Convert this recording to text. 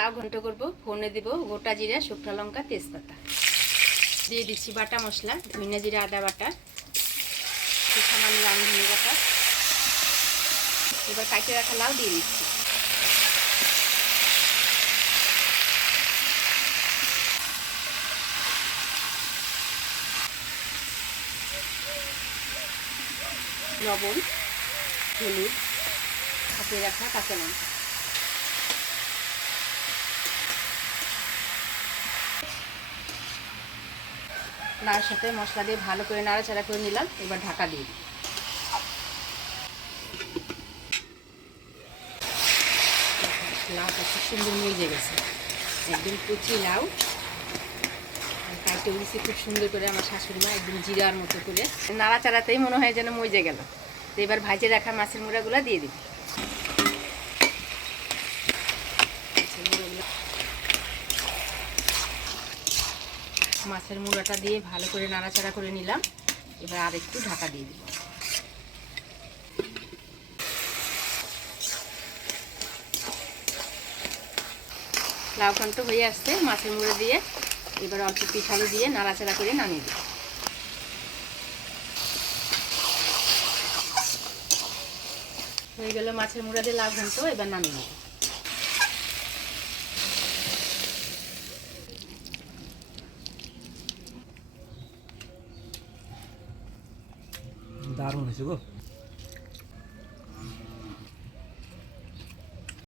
লাউ ঘন্ট করব। ফোড়নে দিব গোটা জিরা, শুকনো লঙ্কা, তেজপাতা। দিয়ে দিচ্ছি বাটা মশলা, ধনিয়া জিরা আদা বাটা, সামান্য রাঁধুনি বাটা। এবার কাটিয়ে রাখা লাউ দিয়ে দিচ্ছি। লবণ, হলুদ, কাটিয়ে রাখা কাঁচা লঙ্কা। লাউর সাথে মশলা দিয়ে ভালো করে নাড়াচাড়া করে নিলাম। এবার ঢাকা দিয়ে দিই। লাউটা খুব সুন্দর মজে গেছে, একদম কচি লাউ। কাইটে উড়িয়েছি খুব সুন্দর করে আমার শাশুড়ি মা, একদম জিরার মতো করে। নাড়াচাড়াতেই মনে হয় যেন মজে গেল। তো এবার ভাজে রাখা মাছের মুড়াগুলো দিয়ে দিবি। মাছের মুড়াটা দিয়ে ভালো করে নাড়াচাড়া করে নিলাম। এবার আর একটু ঢাকা দিয়ে দিব। লাউ ঘন্ট হয়ে আসছে মাছের মুড়ো দিয়ে। এবার অল্প পিঠালু দিয়ে নাড়াচাড়া করে নামিয়ে দিই। হয়ে গেল মাছের মুড়া দিয়ে লাউ ঘন্ট। এবার নামিয়ে নেব। দারুণ হয়েছে গো।